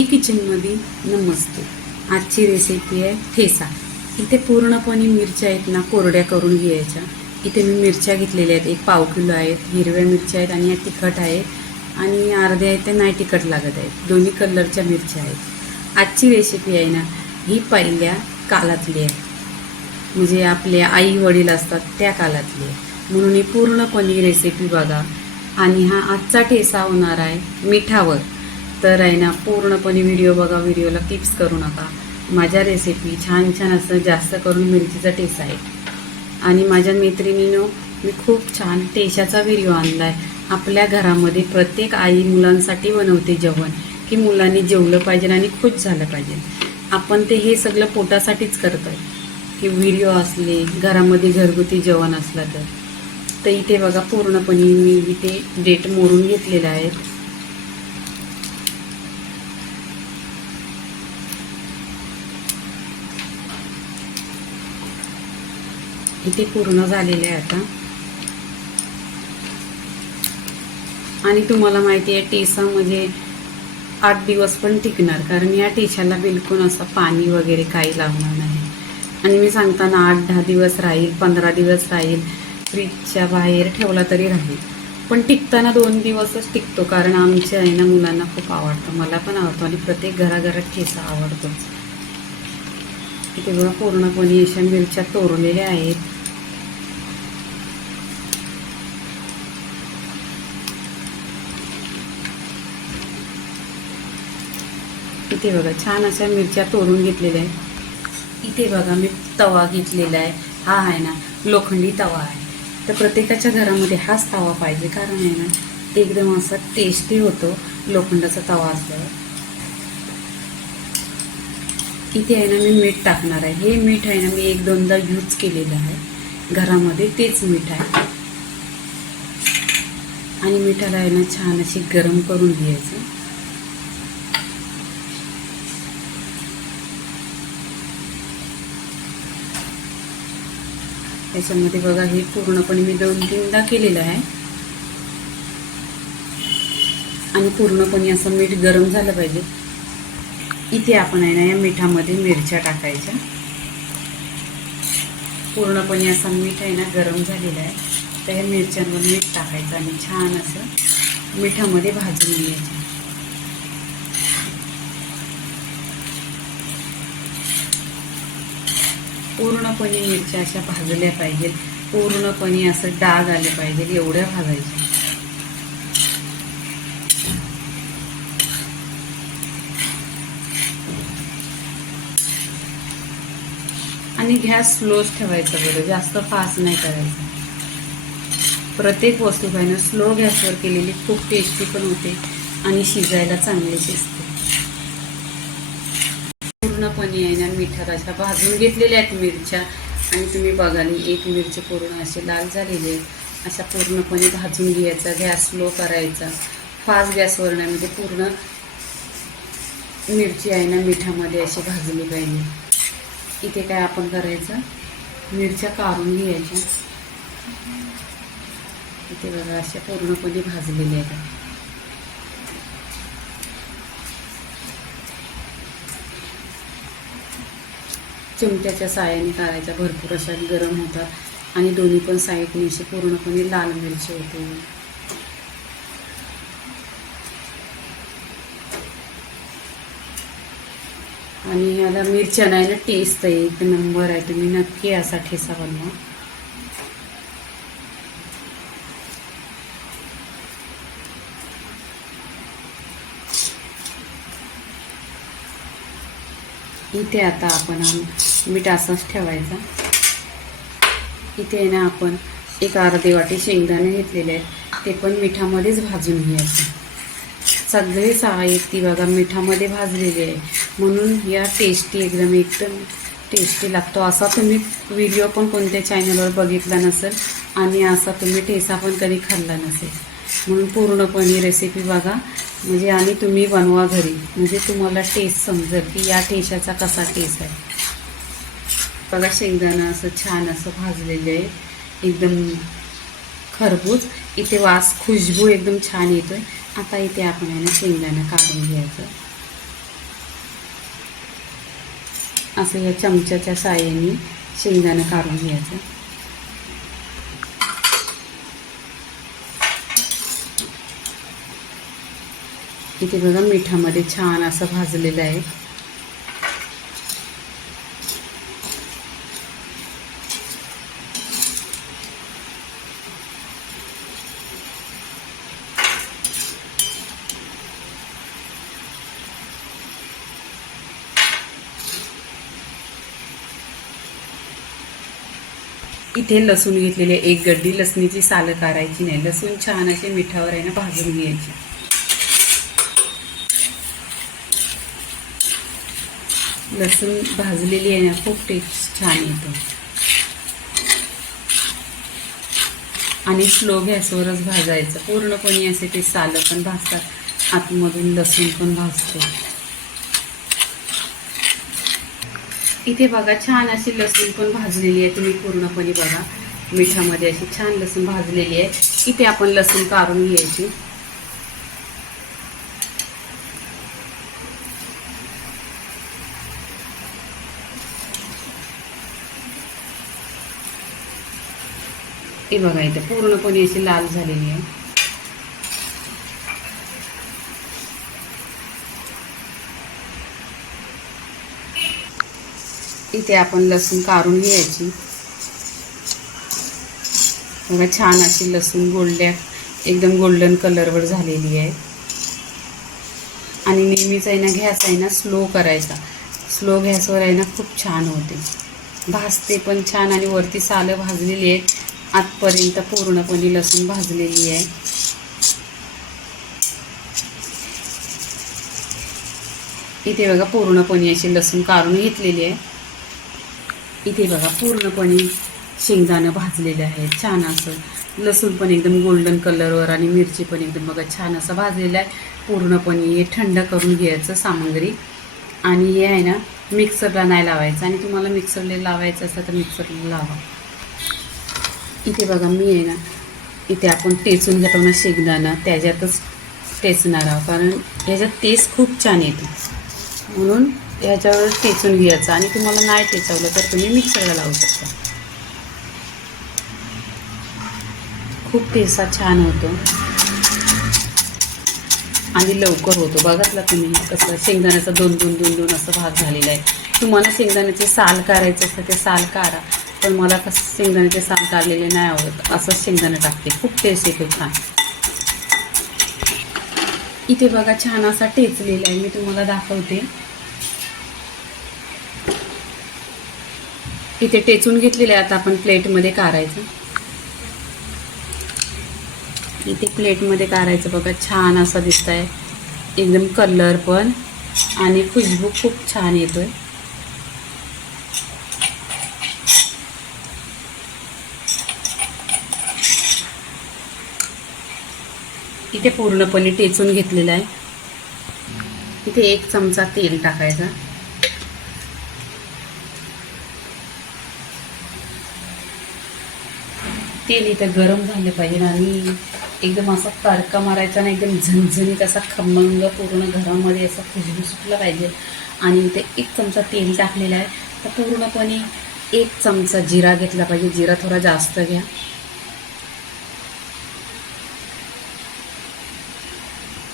किचनमध्ये नमस्ते. आजची रेसिपी आहे ठेसा. इथे पूर्णपणे मिरच्या आहेत ना कोरड्या करून घ्यायच्या. इथे मी मिरच्या घेतलेल्या आहेत. एक पाव किलो आहेत हिरव्या मिरच्या आहेत आणि या तिखट आहेत आणि अर्ध्या आहेत ते नाही तिखट लागत आहेत दोन्ही कलरच्या मिरच्या आहेत. आजची रेसिपी आहे ना ही पहिल्या कालातली आहे. म्हणजे आपले आई वडील असतात त्या कालातली आहे. म्हणून ही पूर्णपणे रेसिपी बघा. आणि हा आजचा ठेसा होणार आहे मिठावर. तर आहे ना पूर्णपणे व्हिडिओ बघा व्हिडिओला टिप्स करू नका. माझ्या रेसिपी छान छान असं जास्त करून मिरचीचा ठेसा आहे. आणि माझ्या मैत्रिणीनं मी खूप छान ठेशाचा व्हिडिओ आणला आहे आपल्या घरामध्ये प्रत्येक आई मुलांसाठी बनवते जेवण की मुलांनी जेवलं पाहिजे आणि खुश झालं पाहिजे. आपण ते हे सगळं पोटासाठीच करतो आहे की व्हिडिओ असले घरामध्ये घरगुती जेवण असलं तर. तर इथे बघा पूर्णपणे मी इथे डेट मोडून घेतलेला आहे. इथे पूर्ण झालेले आहे आता. आणि तुम्हाला माहिती आहे टेसा म्हणजे आठ दिवस पण टिकणार कारण या टेशाला बिलकुल असं पाणी वगैरे काही लागणार नाही. आणि मी सांगताना आठ दहा दिवस राहील पंधरा दिवस राहील फ्रीजच्या बाहेर ठेवला तरी राहील. पण टिकताना दोन दिवसच टिकतो कारण आमच्या आहे ना मुलांना खूप आवडतं. मला पण आवडतो आणि प्रत्येक घराघरात ठेसा आवडतो. इथे बघा पूर्णपणे अशा मिरच्या तोरलेल्या आहेत. इथे बघा छान अशा मिरच्या तोडून घेतलेल्या आहेत. इथे बघा मी तवा घेतलेला आहे. हा आहे ना लोखंडी तवा आहे. तर प्रत्येकाच्या घरामध्ये हाच तवा पाहिजे. कारण आहे ना एकदम असा टेस्टी होतो लोखंडाचा तवा असल्यावर इथे आहे ना मी मीठ टाकणार आहे. हे मीठ आहे ना मी एक दोनदा यूज केलेलं आहे. घरामध्ये तेच मीठ आहे. आणि मिठाला आहे ना छान अशी गरम करून घ्यायचं. त्याच्यामध्ये बघा हे पूर्णपणे मी दोन तीनदा केलेलं आहे. आणि पूर्णपणे असं मीठ गरम झालं पाहिजे. इथे आपण आहे ना या मिठामध्ये मिरच्या टाकायच्या. पूर्णपणे असा मीठ आहे ना गरम झालेला आहे. तर मिरच्यांवर मीठ टाकायचं आणि छान असं मिठामध्ये भाजून घ्यायचं. पूर्णपणे मिरच्या अशा भाजल्या पाहिजेत. पूर्णपणे असं डाग आले पाहिजेत एवढ्या भाजायच्या. आणि गॅस स्लोच ठेवायचा बरं जास्त फास्ट नाही करायचं. प्रत्येक वस्तू काय स्लो गॅसवर केलेली खूप टेस्टी पण होते आणि शिजायला चांगली शिजते आणि आहे ना मिठात अशा भाजून घेतलेल्या आहेत मिरच्या. आणि तुम्ही बघाली एक मिरची पूर्ण अशी लाल झालेली आहे. अशा पूर्णपणे भाजून घ्यायचा गॅस स्लो करायचा. फास्ट गॅसवर नाही म्हणजे पूर्ण मिरची आहे ना मिठामध्ये अशी भाजली पाहिजे. इथे काय आपण करायचं? मिरच्या काढून घ्यायच्या. इथे बघा अशा पूर्णपणे भाजलेल्या आहेत. चिमट्याच्या सायाने काढायच्या भरपूर अशा गरम होतात. आणि दोन्ही पण साईडने अशी पूर्णपणे लाल मिरची होते. आणि याला मिरच्या नाही ना टेस्ट आहे एक नंबर आहे. तुम्ही नक्की असा ठेसा बनवा. इथे आता आपण मीठ असाच ठेवायचा. इथे आहे ना आपण एक अर्धी वाटी शेंगदाणे घेतलेले आहेत. ते पण मिठामध्येच भाजून घ्यायचे. सगळे ती बघा मिठामध्ये भाजलेली आहे. म्हणून या टेस्टी एकदम एकदम टेस्टी लागतो. असा तुम्ही व्हिडिओ पण कोणत्या चॅनलवर बघितला नसेल आणि असा तुम्ही ठेसा पण कधी खाल्ला नसेल. म्हणून पूर्णपणे रेसिपी बघा. म्हणजे आणि तुम्ही बनवा घरी. म्हणजे तुम्हाला टेस्ट समजेल की या ठेशाचा कसा टेस्ट आहे. बघा शेंगदाणा असं छान असं भाजलेलं आहे. एकदम खरबूज. इथे वास खुशबू एकदम छान येतो आहे आता इथे आपण आहे ना शेंगदाणा काढून घ्यायचं. असं या चमच्याच्या साहाय्याने शेंगदाणा काढून घ्यायचं. इथे बघा मिठामध्ये छान असं भाजलेलं आहे. इथे लसूण घेतलेले एक गड्डी लसणीची सालं काढायची नाही. लसूण छान असे मिठावर आहे ना भाजून घ्यायची. लसूण भाजलेली आहे ना खूप टेस्ट छान येतो. आणि स्लो गॅसवरच भाजायचं. पूर्णपणे असे ते सालं पण भाजतात. आतमधून लसूण पण भाजते. इथे बघा छान अशी लसूण पण भाजलेली आहे. तुम्ही पूर्णपणे बघा. मिठामध्ये अशी छान लसूण भाजलेली आहे. इथे आपण लसूण काढून घ्यायची. हे बघा इथे पूर्णपणे अशी लाल झालेली आहे. इथे आपण लसूण काढून घ्यायची. बघा छान अशी लसूण गोल्ड्या एकदम गोल्डन कलरवर झालेली आहे. आणि नेहमीच आहे ना गॅस आहे ना स्लो करायचा. स्लो गॅसवर आहे ना खूप छान होते. भाजते पण छान आणि वरती सालं भाजलेली आहेत. आतपर्यंत पूर्णपणे लसूण भाजलेली आहे. इथे बघा पूर्णपणे अशी लसूण काढून घेतलेली आहे. इथे बघा पूर्णपणे शेंगदाणं भाजलेले आहे छान असं लसूण पण एकदम गोल्डन कलरवर आणि मिरची पण एकदम बघा छान असं भाजलेलं आहे. पूर्णपणे हे थंड करून घ्यायचं सामग्री. आणि हे आहे ना मिक्सरला नाही लावायचं. आणि तुम्हाला मिक्सरला लावायचं असलं तर मिक्सरला लावा. इथे बघा मी आहे ना इथे आपण टेचून घेतो ना शेंगदाणा त्याच्यातच टेचणार आहोत. कारण ह्याच्यात टेस्ट खूप छान येते. म्हणून ह्याच्यावर टेचून घ्यायचं. आणि तुम्हाला नाही टेचवलं तर तुम्ही मिक्सरला लावू शकता. खूप टेसा छान होतो. आणि लवकर होतो. बघितला तुम्ही कसला शेंगदाण्याचा दोन दोन दोन दोन असा भाग झालेला आहे. तुम्हाला शेंगदाण्याचे साल काढायचं असतं ते साल काढा पण मला कसं शेंगदाण्याचे साल काढलेले नाही आवडत. असंच शेंगदाणा टाकते. खूप टेस्ट येते छान. इथे बघा छान असा टेचलेला आहे. मी तुम्हाला दाखवते. इथे टेचून घेतलेले आहे. आता आपण प्लेटमध्ये काढायचं इथे प्लेटमध्ये काढायचं बघा छान असं दिसत आहे एकदम कलर पण. आणि खुशबू खूप छान येतोय. इथे पूर्णपणे टेचून घेतलेलं आहे. इथे एक चमचा तेल टाकायचा. तेल इथं गरम झालं पाहिजे आणि एकदम असा तडका मारायचा आणि एकदम झणझणीत असा खमंग पूर्ण घरामध्ये असा खुशबू सुटला पाहिजे. आणि इथे एक चमचा तेल टाकलेला आहे. तर पूर्णपणे एक चमचा जिरा घेतला पाहिजे. जिरा थोडा जास्त घ्या.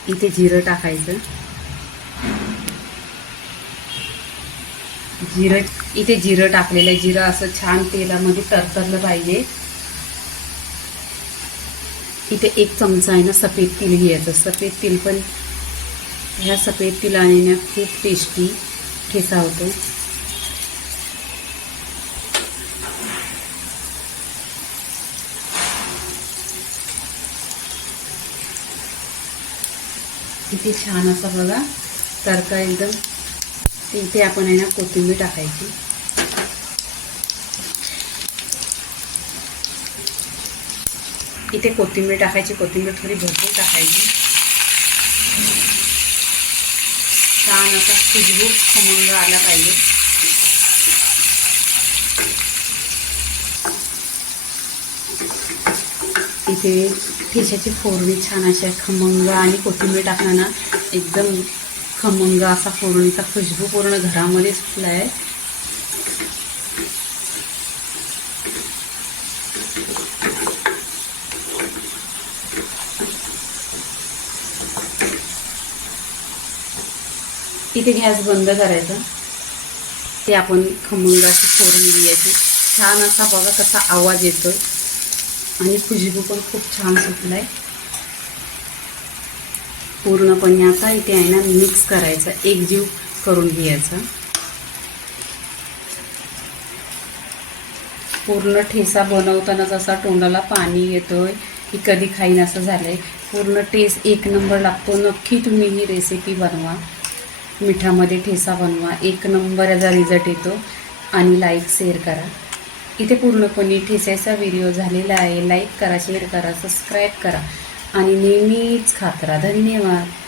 इथे जिरं टाकायचं. जिरं इथे जिरं टाकलेलं आहे. जिरं असं छान तेलामध्ये तरतरलं पाहिजे. इथे एक चमचा आहे ना सफेद तिल घ्यायचं. सफेद तिल पण ह्या सफेद तिलाने ना खूप टेस्टी ठेसा होतो. किती छान असा बघा. तडका एकदम. इथे आपण आहे ना कोथिंबीर टाकायची. इथे कोथिंबीर टाकायची. कोथिंबीर थोडी भरपूर टाकायची. छान असा खुशबू खमंग आला पाहिजे. इथे ठेच्याची फोडणी छान अशा खमंग आणि कोथिंबीर टाकणं ना एकदम खमंग असा फोडणीचा खुशबू पूर्ण घरामध्ये सुटला आहे इथे गॅस बंद करायचा. ते आपण खमंग अशी फोडणी द्यायची छान असा बघा कसा आवाज येतो आणि खुशबू पण खूप छान सुटलाय. पूर्णपणे आता इथे आहे ना मिक्स करायचं. एकजीव करून घ्यायचं. पूर्ण ठेसा बनवताना जसा तोंडाला पाणी येतोय की कधी खाईन असं झालंय. पूर्ण टेस्ट एक नंबर लागतो. नक्की तुम्ही ही रेसिपी बनवा. मिठामध्ये ठेसा बनवा. एक नंबर याचा रिझल्ट येतो. आणि लाईक शेअर करा. इथे पूर्णपणे ठेसायचा व्हिडिओ झालेला आहे. लाईक करा शेअर करा सबस्क्राईब करा. आणि नेहमीच खात राहा. धन्यवाद.